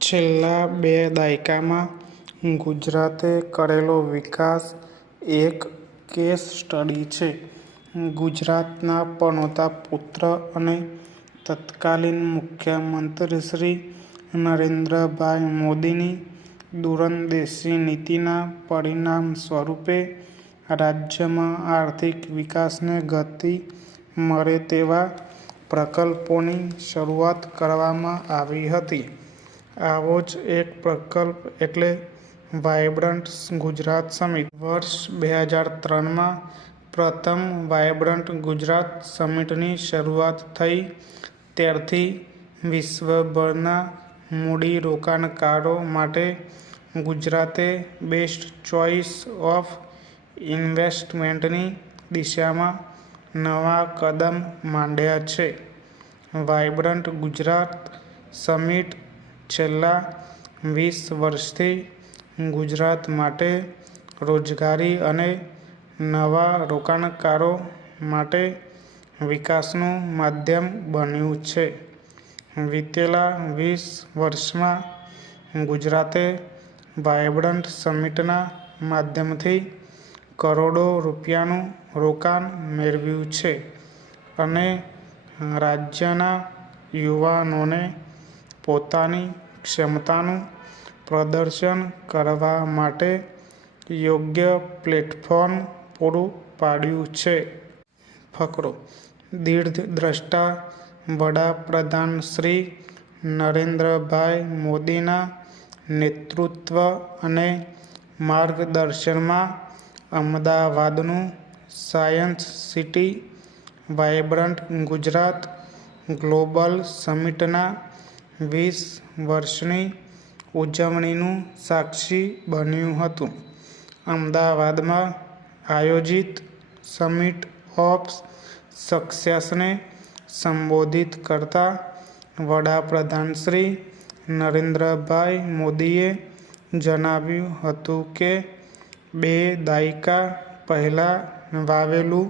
છેલ્લા 2 દાયકામાં ગુજરાતે કરેલો વિકાસ એક કેસ સ્ટડી છે. ગુજરાતના પનોતા પુત્ર અને તત્કાલીન મુખ્યમંત્રી શ્રી નરેન્દ્રભાઈ મોદીની દૂરંદેશી નીતિના પરિણામ સ્વરૂપે રાજ્યમાં આર્થિક વિકાસને ગતિ મળે તેવા પ્રકલ્પોની શરૂઆત કરવામાં આવી હતી. આવો જ એક પ્રકલ્પ એટલે વાયબ્રન્ટ ગુજરાત સમિટ. વર્ષ 2003માં પ્રથમ વાયબ્રન્ટ ગુજરાત સમિટની શરૂઆત થઈ ત્યારથી વિશ્વભરના મૂડીરોકાણકારો માટે ગુજરાતે બેસ્ટ ચોઇસ ઓફ ઇન્વેસ્ટમેન્ટની દિશામાં નવા કદમ માંડ્યા છે. વાયબ્રન્ટ ગુજરાત સમિટ છેલ્લા 20 વર્ષથી ગુજરાત માટે રોજગારી અને નવા રોકાણકારો માટે વિકાસનું માધ્યમ બન્યું છે. વિતેલા 20 વર્ષમાં ગુજરાતે વાયબ્રન્ટ સમિટના માધ્યમથી કરોડો રૂપિયાનું રોકાણ મેળવ્યું છે અને રાજ્યના યુવાનોને પોતાની ક્ષમતાનું પ્રદર્શન કરવા માટે યોગ્ય પ્લેટફોર્મ પૂરું પાડ્યું છે. ફકરો: દીર્ઘદ્રષ્ટા વડાપ્રધાન શ્રી નરેન્દ્રભાઈ મોદીના નેતૃત્વ અને માર્ગદર્શનમાં અમદાવાદનું science city vibrant Gujarat global સમિટના 20 વર્ષની ઉજવણીનું સાક્ષી બન્યું હતું. અમદાવાદમાં આયોજિત સમિટ ઓફ સક્સેસને સંબોધિત કરતા વડાપ્રધાન શ્રી નરેન્દ્રભાઈ મોદીએ જણાવ્યું હતું કે 2 દાયકા પહેલાં વાવેલું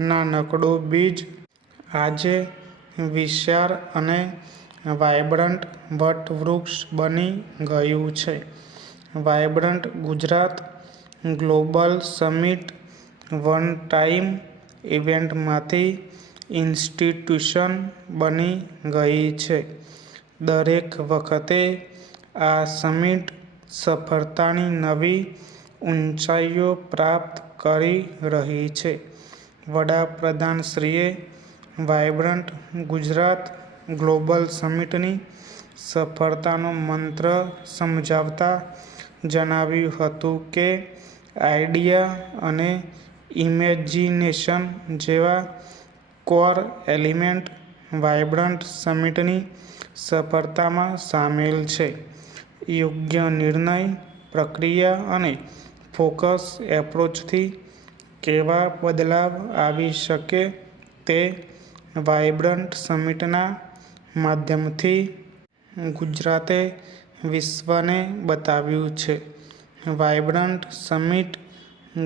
નાનકડું બીજ આજે વિશાળ અને વાયબ્રન્ટ વટવૃક્ષ બની ગયું છે. Vibrant Gujarat global summit one time ઇવેન્ટમાંથી ઇન્સ્ટિટ્યુશન બની ગઈ છે. દરેક વખતે આ સમિટ સફળતાની નવી ઊંચાઈઓ પ્રાપ્ત કરી રહી છે. વડાપ્રધાનશ્રીએ વાયબ્રન્ટ ગુજરાત ગ્લોબલ સમિટની સફળતાનો મંત્ર સમજાવતા જણાવ્યું હતું કે આઈડિયા અને ઇમેજિનેશન જેવા કોર એલિમેન્ટ વાયબ્રન્ટ સમિટની સફળતામાં સામેલ છે. યોગ્ય નિર્ણય પ્રક્રિયા અને ફોકસ એપ્રોચથી કેવા બદલાવ આવી શકે તે વાયબ્રન્ટ સમિટના માધ્યમથી ગુજરાતે વિશ્વને બતાવ્યું છે. વાયબ્રન્ટ સમિટ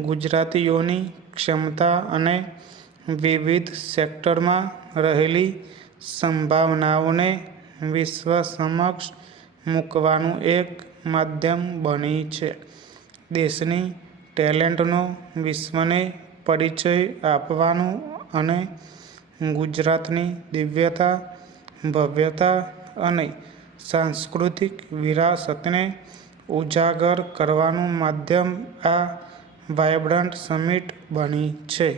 ગુજરાતીઓની ક્ષમતા અને વિવિધ સેક્ટરમાં રહેલી સંભાવનાઓને વિશ્વ સમક્ષ મૂકવાનું એક માધ્યમ બની છે. દેશની ટેલેન્ટનો વિશ્વને પરિચય આપવાનું અને ગુજરાતની દિવ્યતા, ભવ્યતા અને સાંસ્કૃતિક વિરાસતને ઉજાગર કરવાનું માધ્યમ આ વાયબ્રન્ટ સમિટ બની છે.